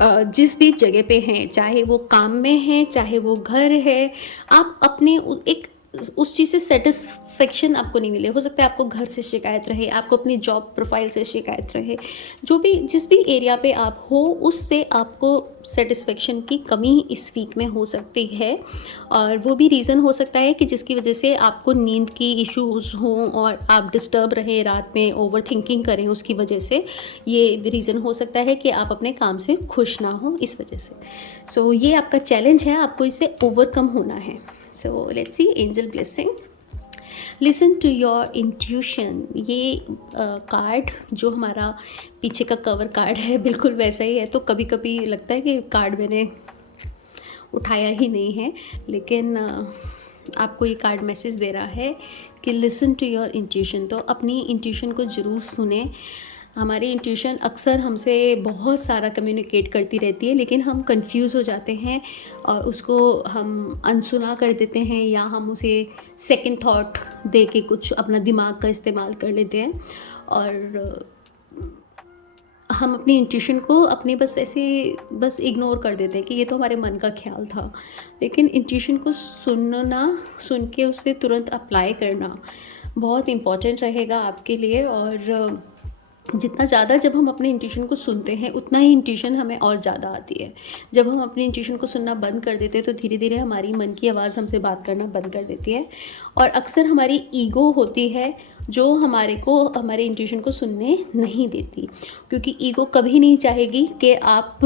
जिस भी जगह पे हैं, चाहे वो काम में है, चाहे वो घर है, आप अपने एक उस चीज़ से सेटिस्फेक्शन आपको नहीं मिले। हो सकता है आपको घर से शिकायत रहे, आपको अपनी जॉब प्रोफाइल से शिकायत रहे, जो भी जिस भी एरिया पे आप हो उससे आपको सेटिस्फेक्शन की कमी इस वीक में हो सकती है। और वो भी रीज़न हो सकता है कि जिसकी वजह से आपको नींद की इश्यूज़ हों और आप डिस्टर्ब रहें रात में, ओवर थिंकिंग करें उसकी वजह से। ये रीज़न हो सकता है कि आप अपने काम से खुश ना हो इस वजह से। सो ये आपका चैलेंज है, आपको इससे ओवरकम होना है। So let's see angel blessing. Listen to your intuition. ये कार्ड जो हमारा पीछे का कवर कार्ड है बिल्कुल वैसा ही है, तो कभी कभी लगता है कि कार्ड मैंने उठाया ही नहीं है, लेकिन आपको ये कार्ड मैसेज दे रहा है कि लिसन टू योर इंट्यूशन। तो अपनी इंट्यूशन को ज़रूर सुने। हमारी इंट्यूशन अक्सर हमसे बहुत सारा कम्युनिकेट करती रहती है, लेकिन हम कंफ्यूज हो जाते हैं और उसको हम अनसुना कर देते हैं, या हम उसे सेकंड थॉट दे के कुछ अपना दिमाग का इस्तेमाल कर लेते हैं। और हम अपनी इंट्यूशन को अपने बस ऐसे बस इग्नोर कर देते हैं कि ये तो हमारे मन का ख्याल था। लेकिन इंट्यूशन को सुनना, सुन के उससे तुरंत अप्लाई करना बहुत इम्पॉर्टेंट रहेगा आपके लिए। और जितना ज़्यादा जब हम अपने इंट्यूशन को सुनते हैं उतना ही इंट्यूशन हमें और ज़्यादा आती है। जब हम अपने इंट्यूशन को सुनना बंद कर देते हैं तो धीरे धीरे हमारी मन की आवाज़ हमसे बात करना बंद कर देती है। और अक्सर हमारी ईगो होती है जो हमारे इंट्यूशन को सुनने नहीं देती, क्योंकि ईगो कभी नहीं चाहेगी कि आप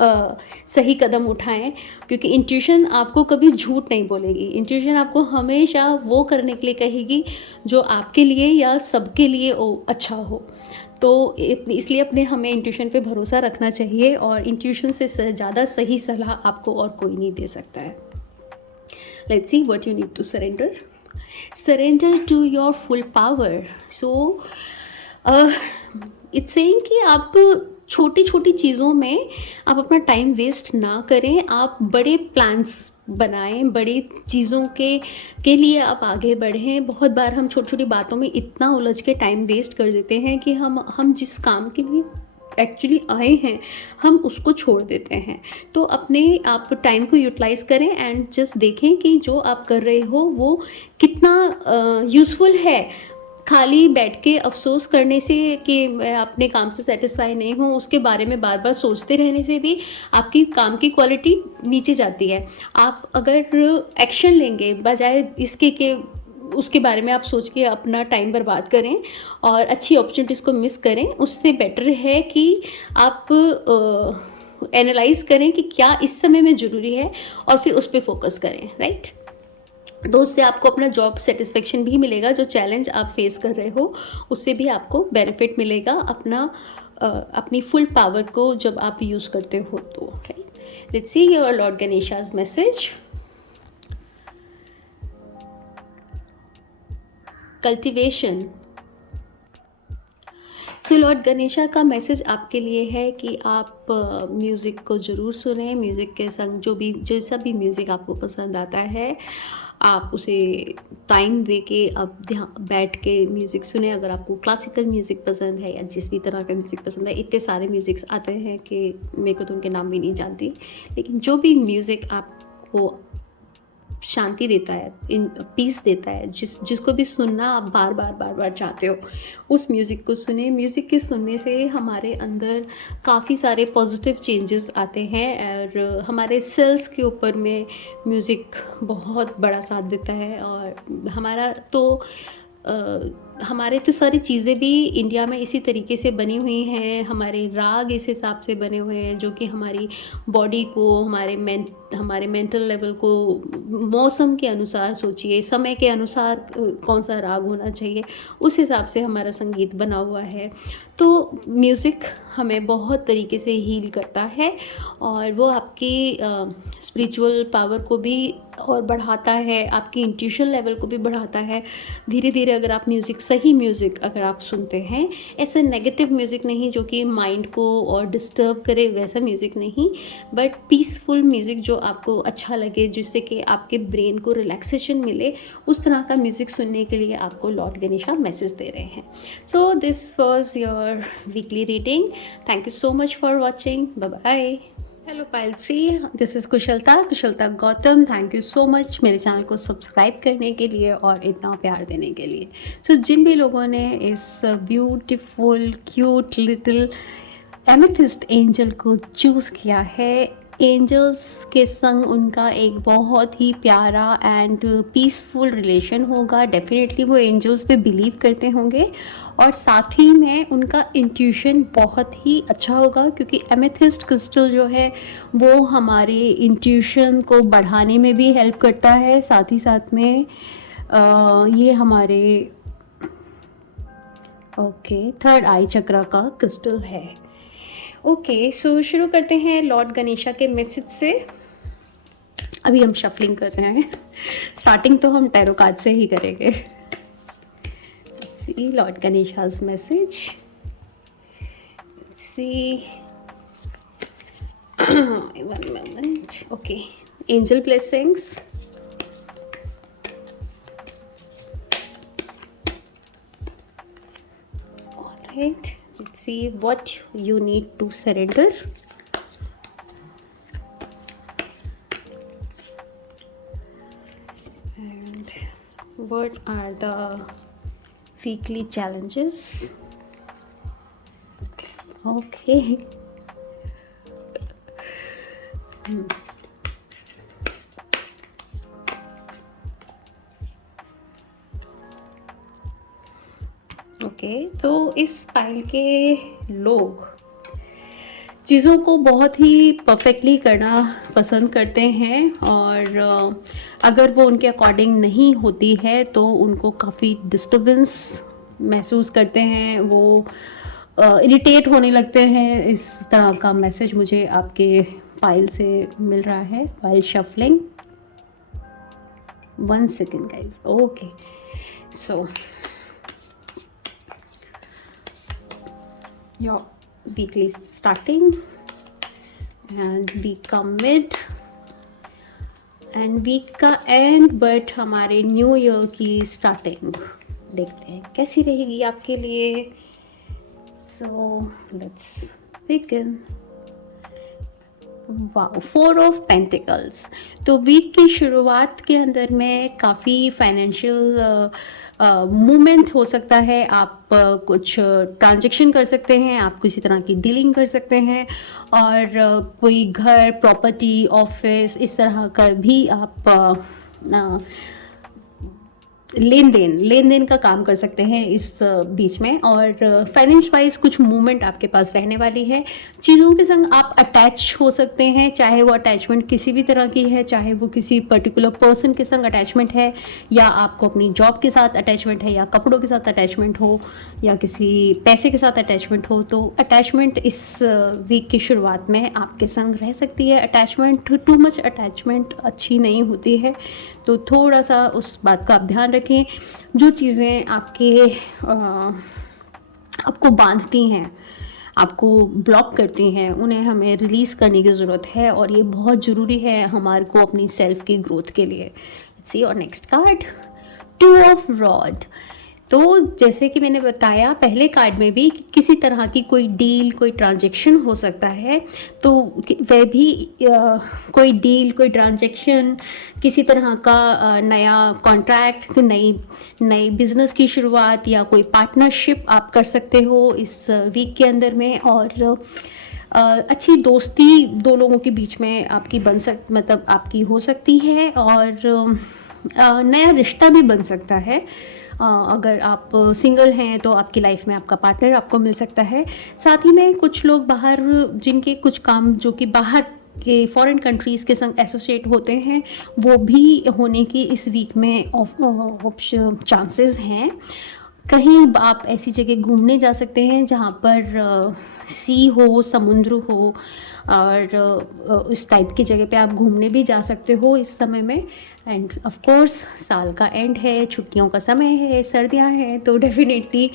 सही कदम उठाएं, क्योंकि इंट्यूशन आपको कभी झूठ नहीं बोलेगी। इंट्यूशन आपको हमेशा वो करने के लिए कहेगी जो आपके लिए या सबके लिए अच्छा हो। तो इसलिए हमें इंट्यूशन पे भरोसा रखना चाहिए, और इंट्यूशन से ज़्यादा सही सलाह आपको और कोई नहीं दे सकता है। Let's see what you need to surrender. Surrender to your full power. So it's saying कि आप छोटी छोटी चीज़ों में आप अपना टाइम वेस्ट ना करें। आप बड़े प्लान्स बनाएं, बड़ी चीज़ों के लिए आप आगे बढ़ें। बहुत बार हम छोटी छोटी बातों में इतना उलझ के टाइम वेस्ट कर देते हैं कि हम जिस काम के लिए एक्चुअली आए हैं हम उसको छोड़ देते हैं। तो अपने आप टाइम को यूटिलाइज़ करें एंड जस्ट देखें कि जो आप कर रहे हो वो कितना यूज़फुल है। खाली बैठ के अफसोस करने से कि मैं अपने काम से सेटिस्फाई नहीं हूँ, उसके बारे में बार बार सोचते रहने से भी आपकी काम की क्वालिटी नीचे जाती है। आप अगर एक्शन लेंगे बजाय इसके कि उसके बारे में आप सोच के अपना टाइम बर्बाद करें और अच्छी अपॉर्चुनिटीज़ को मिस करें, उससे बेटर है कि आप एनालाइज़ करें कि क्या इस समय में ज़रूरी है और फिर उस पर फोकस करें, राइट। तो उससे आपको अपना जॉब सेटिस्फेक्शन भी मिलेगा। जो चैलेंज आप फेस कर रहे हो उससे भी आपको बेनिफिट मिलेगा, अपनी फुल पावर को जब आप यूज़ करते हो तो, right. Let's see your Lord Ganesha's message. Cultivation. So Lord Ganesha का मैसेज आपके लिए है कि आप म्यूज़िक को ज़रूर सुनें। म्यूज़िक के संग जैसा भी म्यूज़िक आपको पसंद आता है आप उसे टाइम दे के आप बैठ के म्यूज़िक सुने। अगर आपको क्लासिकल म्यूज़िक पसंद है या जिस भी तरह का म्यूज़िक पसंद है, इतने सारे म्यूज़िक्स आते हैं कि मेरे को तो उनके नाम भी नहीं जानती, लेकिन जो भी म्यूज़िक आपको शांति देता है, इन पीस देता है, जिसको भी सुनना आप बार बार चाहते हो, उस म्यूज़िक को सुने। म्यूज़िक के सुनने से हमारे अंदर काफ़ी सारे पॉजिटिव चेंजेस आते हैं और हमारे सेल्स के ऊपर में म्यूज़िक बहुत बड़ा साथ देता है। और हमारा तो हमारे तो सारी चीज़ें भी इंडिया में इसी तरीके से बनी हुई हैं, हमारे राग इस हिसाब से बने हुए हैं जो कि हमारी बॉडी को, हमारे मेंटल लेवल को मौसम के अनुसार, सोचिए समय के अनुसार कौन सा राग होना चाहिए, उस हिसाब से हमारा संगीत बना हुआ है। तो म्यूज़िक हमें बहुत तरीके से हील करता है और वो आपकी स्पिरिचुअल पावर को भी और बढ़ाता है, आपकी इंट्यूशन लेवल को भी बढ़ाता है। धीरे धीरे अगर आप सही म्यूज़िक अगर आप सुनते हैं, ऐसे नेगेटिव म्यूज़िक नहीं जो कि माइंड को और डिस्टर्ब करे, वैसा म्यूज़िक नहीं, बट पीसफुल म्यूज़िक जो आपको अच्छा लगे, जिससे कि आपके ब्रेन को रिलैक्सेशन मिले, उस तरह का म्यूज़िक सुनने के लिए आपको लॉर्ड गणेशा मैसेज दे रहे हैं। So this was your weekly reading. Thank you so much for watching. Bye bye. Hello pile 3, this is Kushalta Gautam. Thank you so much मेरे चैनल को सब्सक्राइब करने के लिए और इतना प्यार देने के लिए। सो जिन भी लोगों ने इस beautiful cute little amethyst angel को चूज़ किया है, एंजल्स के संग उनका एक बहुत ही प्यारा एंड पीसफुल रिलेशन होगा। डेफिनेटली वो एंजल्स पे बिलीव करते होंगे और साथ ही में उनका इंट्यूशन बहुत ही अच्छा होगा, क्योंकि एमेथिस्ट क्रिस्टल जो है वो हमारे इंट्यूशन को बढ़ाने में भी हेल्प करता है। साथ ही साथ में ये हमारे थर्ड आई चक्र का क्रिस्टल है। ओके, सो शुरू करते हैं लॉर्ड गणेशा के मैसेज से। अभी हम शफलिंग कर रहे हैं। स्टार्टिंग तो हम टैरो कार्ड से ही करेंगे। सी Lord Ganesha's message. C one moment. Okay, angel blessings. All right, let's see what you need to surrender. And what are the weekly challenges? Okay. Okay, तो इस पाइल के लोग चीज़ों को बहुत ही परफेक्टली करना पसंद करते हैं और अगर वो उनके अकॉर्डिंग नहीं होती है तो उनको काफ़ी डिस्टर्बेंस महसूस करते हैं, वो इरिटेट होने लगते हैं। इस तरह का मैसेज मुझे आपके पाइल से मिल रहा है। Pile shuffling, 1 second guys. Okay, so your weekly starting and week का mid and week का end, but हमारे न्यू ईयर की स्टार्टिंग देखते हैं कैसी रहेगी आपके लिए। So let's begin. Wow, 4 of pentacles. तो वीक की शुरुआत के अंदर में काफ़ी फाइनेंशियल मूवमेंट हो सकता है। आप कुछ ट्रांजैक्शन कर सकते हैं, आप किसी तरह की डीलिंग कर सकते हैं और कोई घर, प्रॉपर्टी, ऑफिस, इस तरह का भी आप लेन देन का काम कर सकते हैं इस बीच में। और फाइनेंस वाइज कुछ मूवमेंट आपके पास रहने वाली है। चीज़ों के संग आप अटैच हो सकते हैं, चाहे वो अटैचमेंट किसी भी तरह की है, चाहे वो किसी पर्टिकुलर पर्सन के संग अटैचमेंट है, या आपको अपनी जॉब के साथ अटैचमेंट है, या कपड़ों के साथ अटैचमेंट हो, या किसी पैसे के साथ अटैचमेंट हो। तो अटैचमेंट इस वीक की शुरुआत में आपके संग रह सकती है। अटैचमेंट, टू मच अटैचमेंट अच्छी नहीं होती है, तो थोड़ा सा उस बात का आप ध्यान रखें। जो चीज़ें आपको बांधती हैं, आपको ब्लॉक करती हैं, उन्हें हमें रिलीज़ करने की ज़रूरत है और ये बहुत ज़रूरी है हमारे को अपनी सेल्फ की ग्रोथ के लिए। सी और नेक्स्ट कार्ड, 2 ऑफ रॉड। तो जैसे कि मैंने बताया पहले कार्ड में भी कि किसी तरह की कोई डील, कोई ट्रांजैक्शन हो सकता है, तो वह भी कोई डील, कोई ट्रांजैक्शन, किसी तरह का नया कॉन्ट्रैक्ट, नई बिजनेस की शुरुआत या कोई पार्टनरशिप आप कर सकते हो इस वीक के अंदर में। और अच्छी दोस्ती 2 लोगों के बीच में आपकी आपकी हो सकती है और नया रिश्ता भी बन सकता है। अगर आप सिंगल हैं तो आपकी लाइफ में आपका पार्टनर आपको मिल सकता है। साथ ही में कुछ लोग बाहर, जिनके कुछ काम जो कि बाहर के फॉरेन कंट्रीज़ के संग एसोसिएट होते हैं, वो भी होने की इस वीक में चांसेस हैं। कहीं आप ऐसी जगह घूमने जा सकते हैं जहाँ पर सी हो, समुद्र हो, और इस टाइप की जगह पे आप घूमने भी जा सकते हो इस समय में। एंड ऑफ कोर्स साल का एंड है, छुट्टियों का समय है, सर्दियाँ हैं, तो डेफिनेटली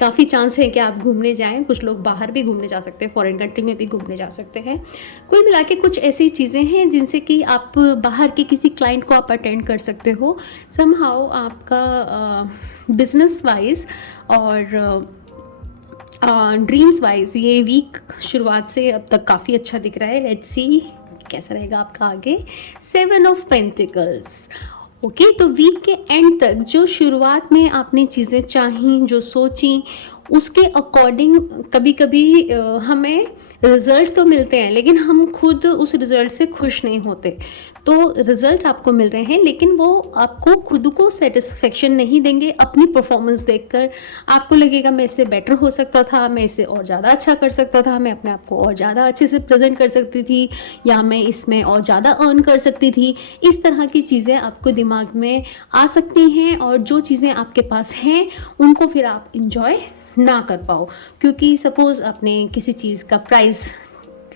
काफ़ी चांस है कि आप घूमने जाएं। कुछ लोग बाहर भी घूमने जा सकते हैं, फॉरेन कंट्री में भी घूमने जा सकते हैं। कुल मिला के कुछ ऐसी चीज़ें हैं जिनसे कि आप बाहर के किसी क्लाइंट को आप अटेंड कर सकते हो। समहाउ आपका बिजनेस वाइज और ड्रीम्स वाइज ये वीक शुरुआत से अब तक काफ़ी अच्छा दिख रहा है। लेट्स सी कैसा रहेगा आपका आगे। 7 ऑफ पेंटिकल्स। ओके, तो वीक के एंड तक जो शुरुआत में आपने चीज़ें चाही, जो सोची, उसके अकॉर्डिंग कभी कभी हमें रिज़ल्ट तो मिलते हैं, लेकिन हम खुद उस रिज़ल्ट से खुश नहीं होते। तो रिज़ल्ट आपको मिल रहे हैं, लेकिन वो आपको खुद को सेटिस्फेक्शन नहीं देंगे। अपनी परफॉर्मेंस देखकर आपको लगेगा मैं इससे बेटर हो सकता था, मैं इससे और ज़्यादा अच्छा कर सकता था, मैं अपने आप को और ज़्यादा अच्छे से प्रेजेंट कर सकती थी, या मैं इसमें और ज़्यादा अर्न कर सकती थी। इस तरह की चीज़ें आपको दिमाग में आ सकती हैं, और जो चीज़ें आपके पास हैं उनको फिर आप इंजॉय ना कर पाओ। क्योंकि सपोज़ आपने किसी चीज़ का प्राइस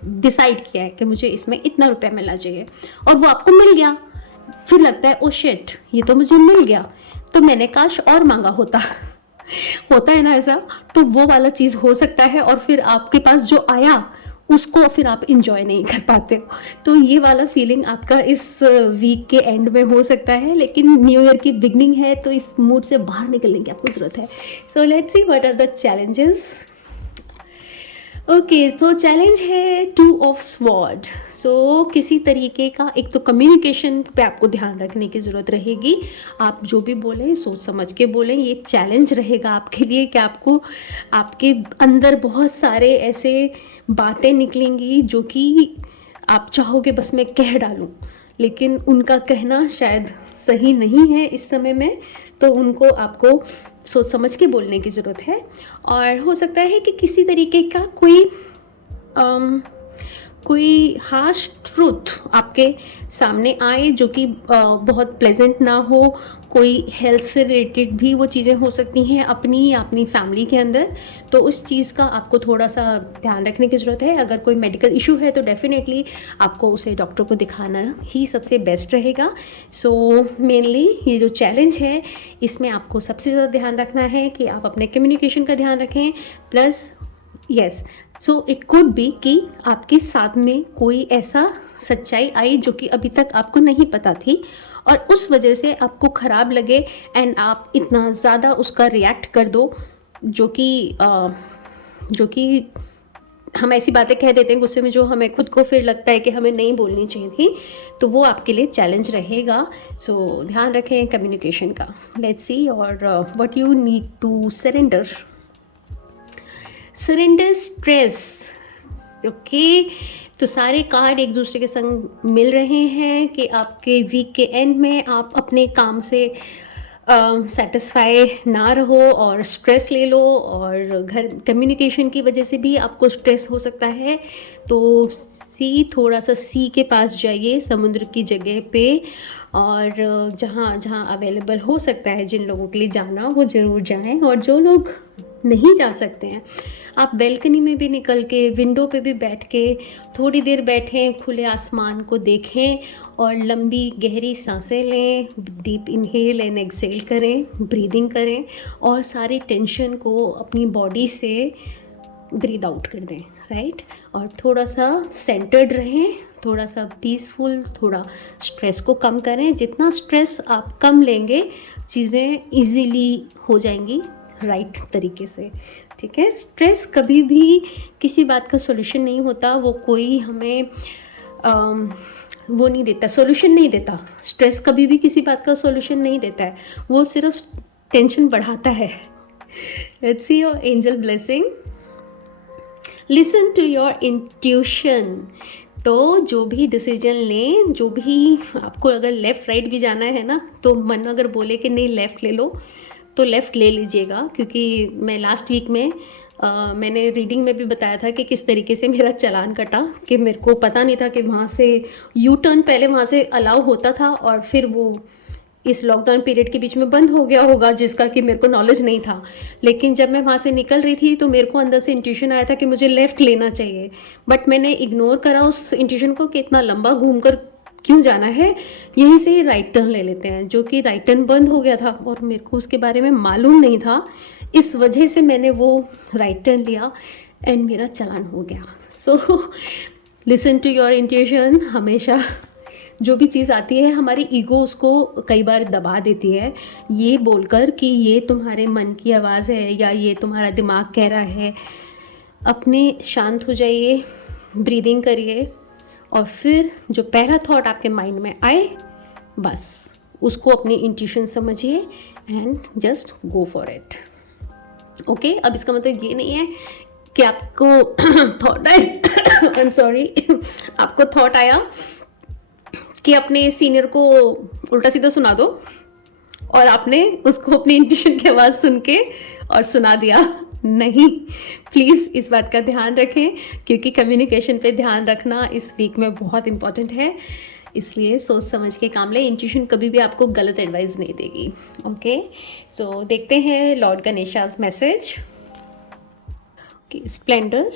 डिसाइड किया है कि मुझे इसमें इतना रुपया मिलना चाहिए, और वो आपको मिल गया, फिर लगता है ओ शिट, ये तो मुझे मिल गया, तो मैंने काश और मांगा होता। होता है ना ऐसा, तो वो वाला चीज़ हो सकता है, और फिर आपके पास जो आया उसको फिर आप इंजॉय नहीं कर पाते हो। तो ये वाला फीलिंग आपका इस वीक के एंड में हो सकता है, लेकिन न्यू ईयर की बिगनिंग है, तो इस मूड से बाहर निकलने की आपको ज़रूरत है। So let's see what are the challenges. Okay, तो चैलेंज है 2 ऑफ स्वॉर्ड। सो किसी तरीके का एक तो कम्युनिकेशन पे आपको ध्यान रखने की ज़रूरत रहेगी। आप जो भी बोलें सोच समझ के बोलें। ये एक चैलेंज रहेगा आपके लिए कि आपको, आपके अंदर बहुत सारे ऐसे बातें निकलेंगी जो कि आप चाहोगे बस मैं कह डालूं, लेकिन उनका कहना शायद सही नहीं है इस समय में, तो उनको आपको सोच समझ के बोलने की ज़रूरत है। और हो सकता है कि किसी तरीके का कोई हार्श ट्रूथ आपके सामने आए जो कि बहुत प्लेजेंट ना हो। कोई हेल्थ से रिलेटेड भी वो चीज़ें हो सकती हैं अपनी या अपनी फैमिली के अंदर, तो उस चीज़ का आपको थोड़ा सा ध्यान रखने की ज़रूरत है। अगर कोई मेडिकल इशू है तो डेफिनेटली आपको उसे डॉक्टर को दिखाना ही सबसे बेस्ट रहेगा। सो मेनली ये जो चैलेंज है इसमें आपको सबसे ज़्यादा ध्यान रखना है कि आप अपने कम्युनिकेशन का ध्यान रखें। Plus yes, so it could be कि आपके साथ में कोई ऐसा सच्चाई आई जो कि अभी तक आपको नहीं पता थी, और उस वजह से आपको ख़राब लगे एंड आप इतना ज़्यादा उसका रिएक्ट कर दो, जो कि हम ऐसी बातें कह देते हैं गुस्से में जो हमें खुद को फिर लगता है कि हमें नहीं बोलनी चाहिए थी। तो वो आपके लिए चैलेंज रहेगा। सो ध्यान रखें कम्युनिकेशन का। लेट्स सी और what you need to surrender stress. Okay, तो सारे कार्ड एक दूसरे के संग मिल रहे हैं कि आपके वीक के एंड में आप अपने काम से सेटिस्फाई ना रहो और स्ट्रेस ले लो, और घर कम्युनिकेशन की वजह से भी आपको स्ट्रेस हो सकता है। तो थोड़ा सा सी के पास जाइए, समुद्र की जगह पे, और जहाँ जहाँ अवेलेबल हो सकता है जिन लोगों के लिए जाना वो ज़रूर जाएं। और जो लोग नहीं जा सकते हैं, आप बैल्कनी में भी निकल के, विंडो पे भी बैठ के थोड़ी देर बैठें, खुले आसमान को देखें और लंबी गहरी सांसें लें, डीप इनहेल एंड एक्सहेल करें, ब्रीदिंग करें, और सारी टेंशन को अपनी बॉडी से ब्रीद आउट कर दें, राइट। और थोड़ा सा सेंटर्ड रहें, थोड़ा सा पीसफुल, थोड़ा स्ट्रेस को कम करें। जितना स्ट्रेस आप कम लेंगे, चीज़ें इजीली हो जाएंगी राइट तरीके से, ठीक है। स्ट्रेस कभी भी किसी बात का सॉल्यूशन नहीं होता। वो कोई हमें वो नहीं देता, सॉल्यूशन नहीं देता। स्ट्रेस कभी भी किसी बात का सॉल्यूशन नहीं देता है, वो सिर्फ टेंशन बढ़ाता है। Let's see your angel blessing. Listen to your intuition. तो जो भी डिसीजन लें, जो भी आपको, अगर लेफ़्ट राइट भी जाना है ना, तो मन अगर बोले कि नहीं लेफ़्ट ले लो, तो लेफ़्ट ले लीजिएगा, क्योंकि मैं लास्ट वीक में मैंने रीडिंग में भी बताया था कि किस तरीके से मेरा चालान कटा, कि मेरे को पता नहीं था कि वहाँ से यू टर्न पहले वहाँ से अलाउ होता था और फिर वो इस लॉकडाउन पीरियड के बीच में बंद हो गया होगा, जिसका कि मेरे को नॉलेज नहीं था। लेकिन जब मैं वहाँ से निकल रही थी तो मेरे को अंदर से इंट्यूशन आया था कि मुझे लेफ़्ट लेना चाहिए, बट मैंने इग्नोर करा उस इंट्यूशन को कि इतना लंबा घूम कर क्यों जाना है, यहीं से राइट टर्न ले लेते हैं, जो कि राइट टर्न बंद हो गया था और मेरे को उसके बारे में मालूम नहीं था। इस वजह से मैंने वो राइट टर्न लिया एंड मेरा चालान हो गया। So listen to your intuition. हमेशा जो भी चीज़ आती है, हमारी ईगो उसको कई बार दबा देती है ये बोलकर कि ये तुम्हारे मन की आवाज़ है या ये तुम्हारा दिमाग कह रहा है। अपने शांत हो जाइए, ब्रीदिंग करिए और फिर जो पहला थॉट आपके माइंड में आए बस उसको अपनी इंट्यूशन समझिए and just go for it. Okay, अब इसका मतलब ये नहीं है कि आपको थॉट आए आई एम सॉरी आपको थॉट आया कि अपने सीनियर को उल्टा सीधा सुना दो और आपने उसको अपनी इंट्यूशन की आवाज़ सुन के और सुना दिया। नहीं, प्लीज़ इस बात का ध्यान रखें, क्योंकि कम्युनिकेशन पे ध्यान रखना इस वीक में बहुत इंपॉर्टेंट है। इसलिए सोच समझ के काम लें। इंट्यूशन कभी भी आपको गलत एडवाइस नहीं देगी। ओके, सो देखते हैं Lord Ganesha's message. Okay, Splendor.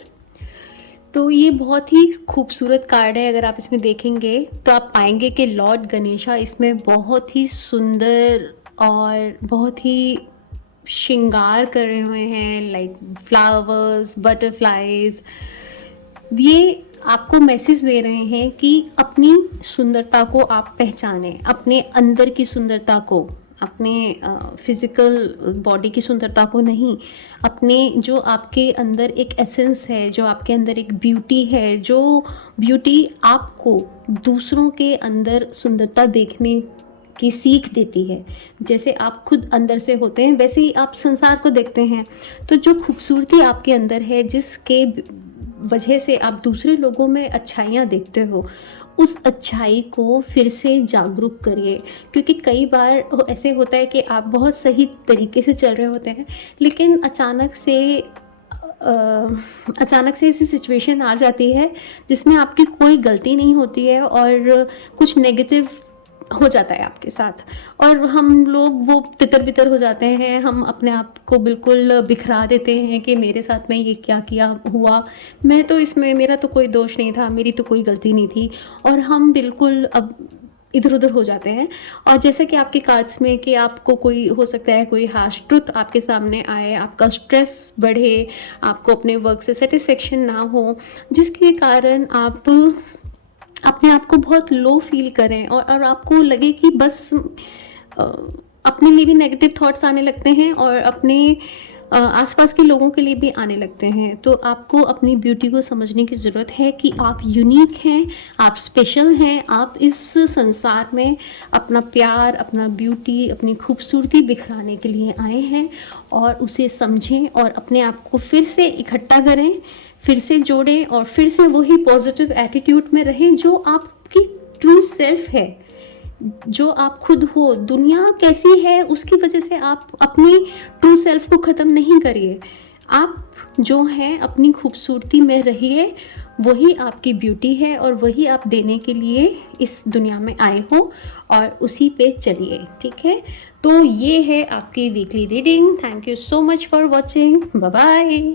तो ये बहुत ही खूबसूरत कार्ड है। अगर आप इसमें देखेंगे तो आप पाएंगे कि लॉर्ड गणेशा इसमें बहुत ही सुंदर और बहुत ही श्रृंगार करे हुए हैं, लाइक फ्लावर्स, बटरफ्लाइज। ये आपको मैसेज दे रहे हैं कि अपनी सुंदरता को आप पहचानें, अपने अंदर की सुंदरता को, अपने फिज़िकल बॉडी की सुंदरता को नहीं, अपने जो आपके अंदर एक एसेंस है, जो आपके अंदर एक ब्यूटी है, जो ब्यूटी आपको दूसरों के अंदर सुंदरता देखने की सीख देती है। जैसे आप खुद अंदर से होते हैं वैसे ही आप संसार को देखते हैं। तो जो खूबसूरती आपके अंदर है, जिसके वजह से आप दूसरे लोगों में अच्छाइयाँ देखते हो, उस अच्छाई को फिर से जागरूक करिए। क्योंकि कई बार ऐसे होता है कि आप बहुत सही तरीके से चल रहे होते हैं, लेकिन अचानक से ऐसी सिचुएशन आ जाती है जिसमें आपकी कोई गलती नहीं होती है और कुछ नेगेटिव हो जाता है आपके साथ, और हम लोग वो तितर बितर हो जाते हैं। हम अपने आप को बिल्कुल बिखरा देते हैं कि मेरे साथ में ये क्या किया हुआ, मैं तो इसमें, मेरा तो कोई दोष नहीं था, मेरी तो कोई गलती नहीं थी, और हम बिल्कुल अब इधर उधर हो जाते हैं। और जैसे कि आपके कार्ड्स में कि आपको कोई हो सकता है कोई हार्श ट्रुथ आपके सामने आए, आपका स्ट्रेस बढ़े, आपको अपने वर्क से सेटिस्फेक्शन ना हो, जिसके कारण आप अपने आप को बहुत लो फील करें और आपको लगे कि बस अपने लिए भी नेगेटिव थॉट्स आने लगते हैं और अपने आसपास के लोगों के लिए भी आने लगते हैं। तो आपको अपनी ब्यूटी को समझने की ज़रूरत है कि आप यूनिक हैं, आप स्पेशल हैं, आप इस संसार में अपना प्यार, अपना ब्यूटी, अपनी खूबसूरती बिखराने के लिए आए हैं, और उसे समझें और अपने आप को फिर से इकट्ठा करें, फिर से जोड़ें और फिर से वही पॉजिटिव एटीट्यूड में रहें जो आपकी ट्रू सेल्फ है, जो आप खुद हो। दुनिया कैसी है उसकी वजह से आप अपनी ट्रू सेल्फ को ख़त्म नहीं करिए। आप जो हैं अपनी खूबसूरती में रहिए, वही आपकी ब्यूटी है और वही आप देने के लिए इस दुनिया में आए हो, और उसी पे चलिए। ठीक है, तो ये है आपकी weekly reading. Thank you so much for watching. Bye bye.